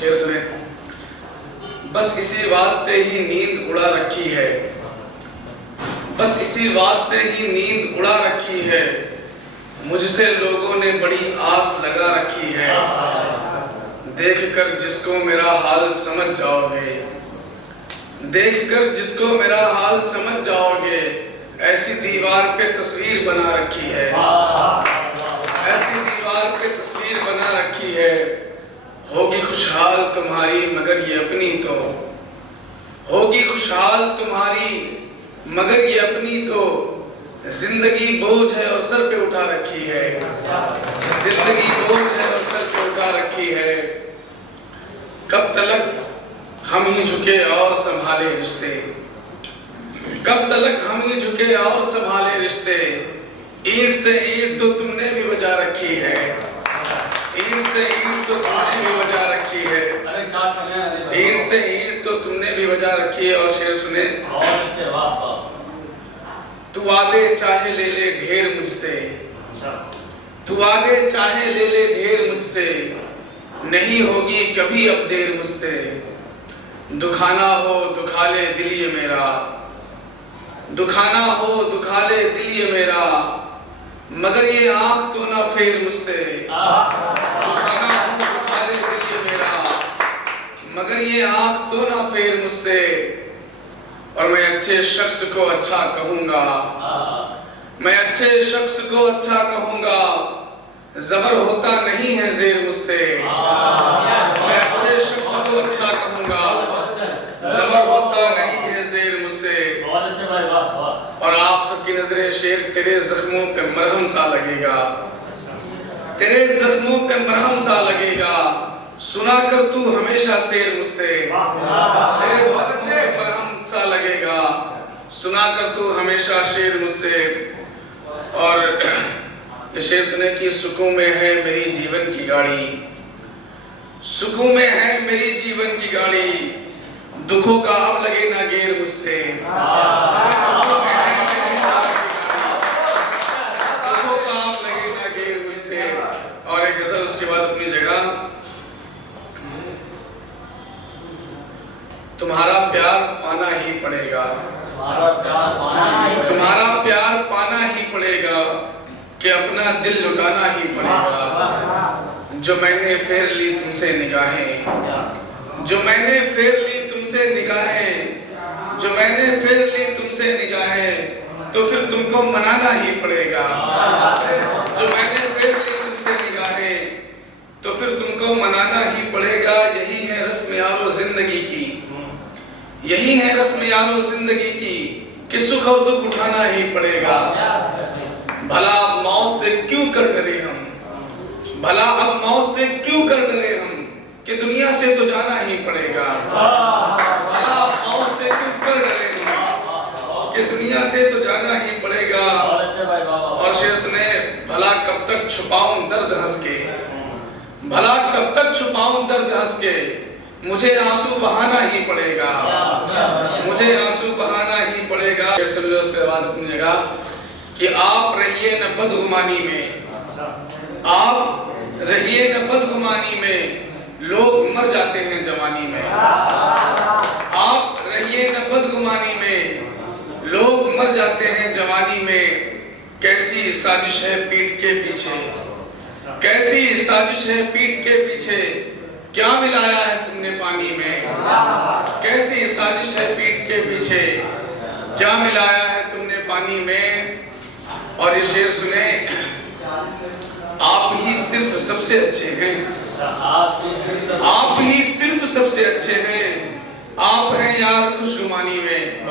शेर सुने। बस इसी वास्ते ही नींद उड़ा रखी है, बस इसी वास्ते ही नींद उड़ा रखी है, मुझसे लोगों ने बड़ी आस लगा रखी है। देखकर जिसको मेरा हाल समझ जाओगे, देखकर जिसको मेरा हाल समझ जाओगे, ऐसी दीवार पे तस्वीर बना रखी है, ऐसी दीवार पे तस्वीर बना रखी है। होगी खुशहाल तुम्हारी मगर ये अपनी तो, होगी खुशहाल तुम्हारी मगर ये अपनी तो, जिंदगी बोझ है और सर पे उठा रखी है, जिंदगी बोझ है और सर पे उठा रखी है। कब तलक हम ही झुके और संभाले रिश्ते, कब तलक हम ही झुके और संभाले रिश्ते। ईंट से ईंट तो तुमने भी बजा रखी है, ईंट से ईंट तो तुमने भी बजा रखी है, ईंट से ईंट तो तुमने भी बजा रखी है। और शेर सुने। तू वादे चाहे ले ले ढेर मुझसे, तू वादे चाहे ले ले ढेर मुझसे, नहीं होगी कभी अब देर मुझसे। दुखाना हो दुखा ले दिल ये मेरा, दुखाना हो दुखा ले दिल ये मेरा, मगर ये आंख तो ना फेर मुझसे। दुखाना हो दुखा ले दिल ये मेरा, मगर ये आंख तो ना फेर मुझसे। और मैं अच्छे शख्स को अच्छा कहूंगा, मैं अच्छे शख्स को अच्छा कहूंगा, जबर होता नहीं है जेर मुझसे। मैं अच्छे शख्स को अच्छा कहूंगा, जबर होता नहीं है जेर मुझसे। और आप सबकी नजरे शेर तेरे जख्मों पे मरहम सा लगेगा, तेरे जख्मों पे मरहम सा लगेगा, सुना कर तू हमेशा शेर मुझसे। तेरे जख्मों पे मरहम सा लगेगा, सुना कर तू हमेशा शेर मुझसे। और ये शेर सुने कि सुकून में है मेरी जीवन की गाड़ी, सुकून में है मेरी जीवन की गाड़ी, दुखों का अब लगे ना गेर मुझसे। दुखों का अब लगे ना गेर मुझसे। और एक गजल उसके बाद अपनी जगह। तुम्हारा प्यार पाना ही पड़ेगा, तुम्हारा प्यार पाना ही पड़ेगा, कि अपना दिल लुटाना ही पड़ेगा। जो मैंने फेर ली तुमसे निगाहें, जो मैंने फेर ली तुमसे निगाहें, जो मैंने फेर ली तुमसे निगाहें, तो फिर तुमको मनाना ही पड़ेगा। जो मैंने फेर ली तुमसे निगाहें, तो फिर तुमको मनाना ही पड़ेगा। यही है रस्म यारो जिंदगी की, यही है रस्म यारो जिंदगी की, कि सुख और दुख उठाना ही पड़ेगा। भला अब मौत से क्यों कर डरे हम, भला अब मौत से क्यों कर डरे हम, कि दुनिया से तो जाना ही पड़ेगा। भला अब मौत से क्यों कर डरे हम, कि दुनिया से तो जाना ही पड़ेगा। और शेर सुने। भला कब तक छुपाऊं दर्द हंस के, भला कब तक छुपाऊं दर्द हंस के, मुझे आंसू बहाना ही पड़ेगा, मुझे आंसू बहाना ही पड़ेगा। शेर सुन लो उसके बाद अपनी जगह। कि आप रहिए न बदगुमानी में, आप रहिए न बदगुमानी में, लोग मर जाते हैं जवानी में। आप रहिए न बदगुमानी में, लोग मर जाते हैं जवानी में। कैसी साजिश है पीठ के पीछे, कैसी साजिश है पीठ के पीछे, क्या मिलाया है तुमने पानी में। कैसी साजिश है पीठ के पीछे, क्या मिलाया है तुमने पानी में। और ये शेर सुने। आप ही सिर्फ सबसे अच्छे हैं, आप ही सिर्फ सबसे अच्छे हैं, आप हैं यार खुशगुमानी में।